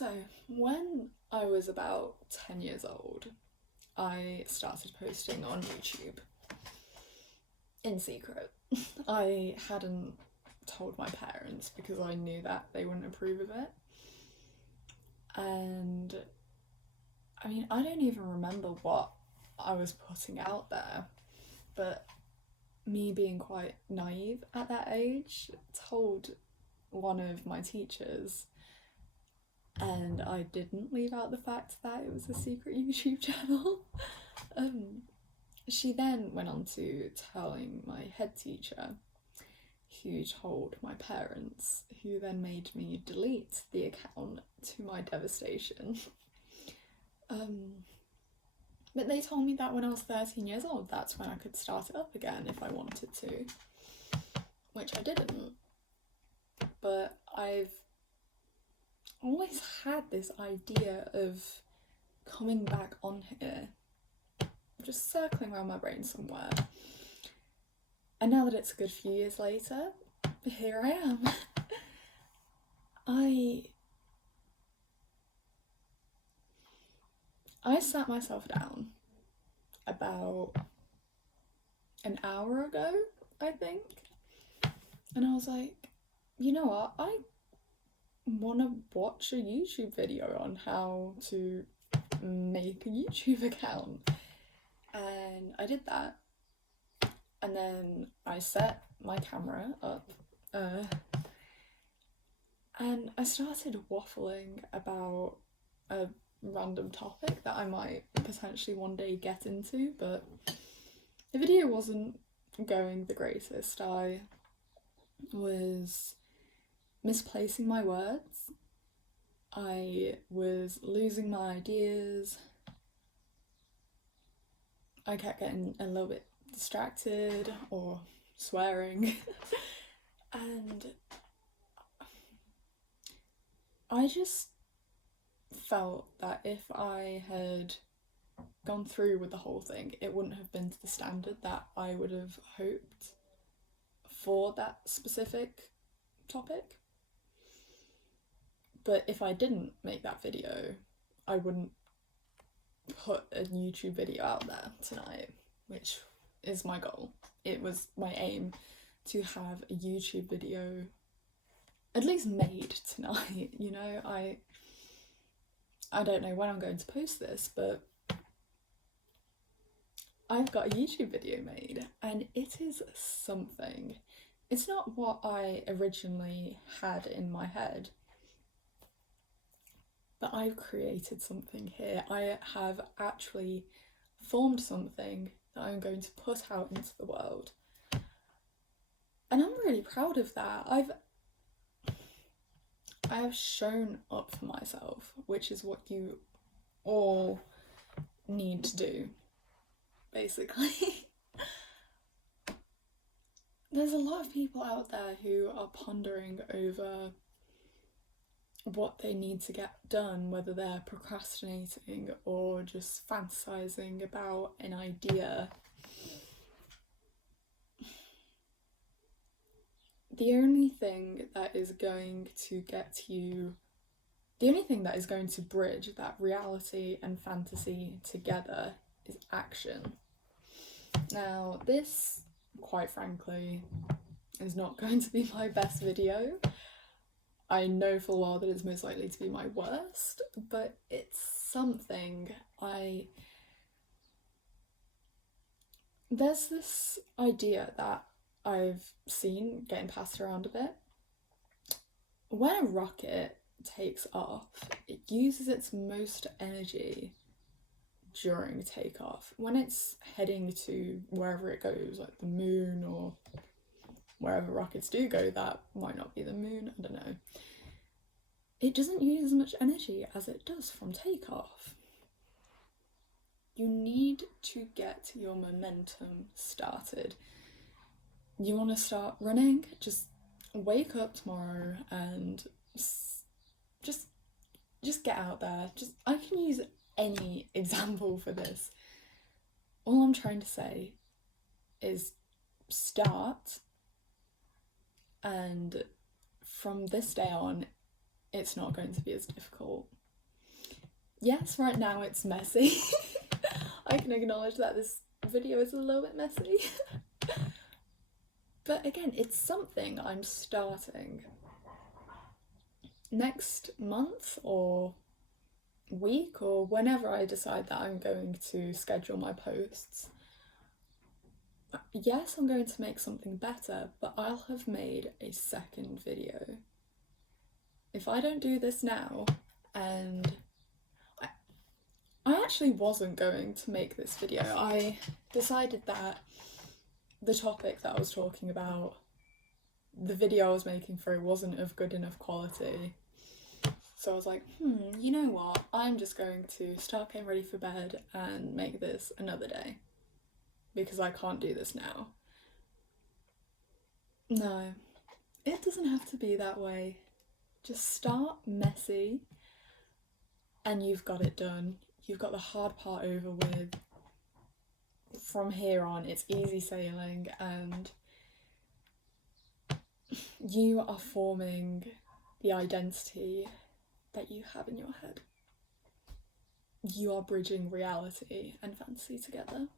So, when I was about 10 years old, I started posting on YouTube in secret. I hadn't told my parents because I knew that they wouldn't approve of it. And I mean, I don't even remember what I was putting out there, but me being quite naive at that age, told one of my teachers, and I didn't leave out the fact that it was a secret YouTube channel. She then went on to telling my head teacher, who told my parents, who then made me delete the account to my devastation. But they told me that when I was 13 years old, that's when I could start it up again if I wanted to, which I didn't. But I've always had this idea of coming back on here, just circling around my brain somewhere. And now that it's a good few years later, here I am. I sat myself down about an hour ago, I think, and I was like, you know what, I want to watch a YouTube video on how to make a YouTube account. And I did that, and then I set my camera up, and I started waffling about a random topic that I might potentially one day get into, but the video wasn't going the greatest. I was misplacing my words, I was losing my ideas, I kept getting a little bit distracted or swearing, and I just felt that if I had gone through with the whole thing, it wouldn't have been to the standard that I would have hoped for that specific topic. But if I didn't make that video, I wouldn't put a YouTube video out there tonight, which is my goal. It was my aim to have a YouTube video at least made tonight, you know. I don't know when I'm going to post this, but I've got a YouTube video made, and it is something. It's not what I originally had in my head, but I've created something here. I have actually formed something that I'm going to put out into the world. And I'm really proud of that. I have shown up for myself, which is what you all need to do, basically. There's a lot of people out there who are pondering over what they need to get done, whether they're procrastinating or just fantasizing about an idea. The only thing that is going to bridge that reality and fantasy together is action. Now, this, quite frankly, is not going to be my best video. I know full well that it's most likely to be my worst, but it's something. There's this idea that I've seen getting passed around a bit. When a rocket takes off, it uses its most energy during takeoff. When it's heading to wherever it goes, like the moon or wherever rockets do go, that might not be the moon, I don't know. It doesn't use as much energy as it does from takeoff. You need to get your momentum started. You want to start running? Just wake up tomorrow and just get out there. I can use any example for this. All I'm trying to say is start, and from this day on, it's not going to be as difficult. Yes, right now it's messy. I can acknowledge that this video is a little bit messy. But again, it's something I'm starting. Next month or week, or whenever I decide that I'm going to schedule my posts, yes, I'm going to make something better, but I'll have made a second video. If I don't do this now, and I actually wasn't going to make this video. I decided that the topic that I was talking about, the video I was making for it, wasn't of good enough quality. So I was like, you know what? I'm just going to start getting ready for bed and make this another day, because I can't do this now. No, it doesn't have to be that way. Just start messy and you've got it done. You've got the hard part over with. From here on, it's easy sailing, and you are forming the identity that you have in your head. You are bridging reality and fantasy together.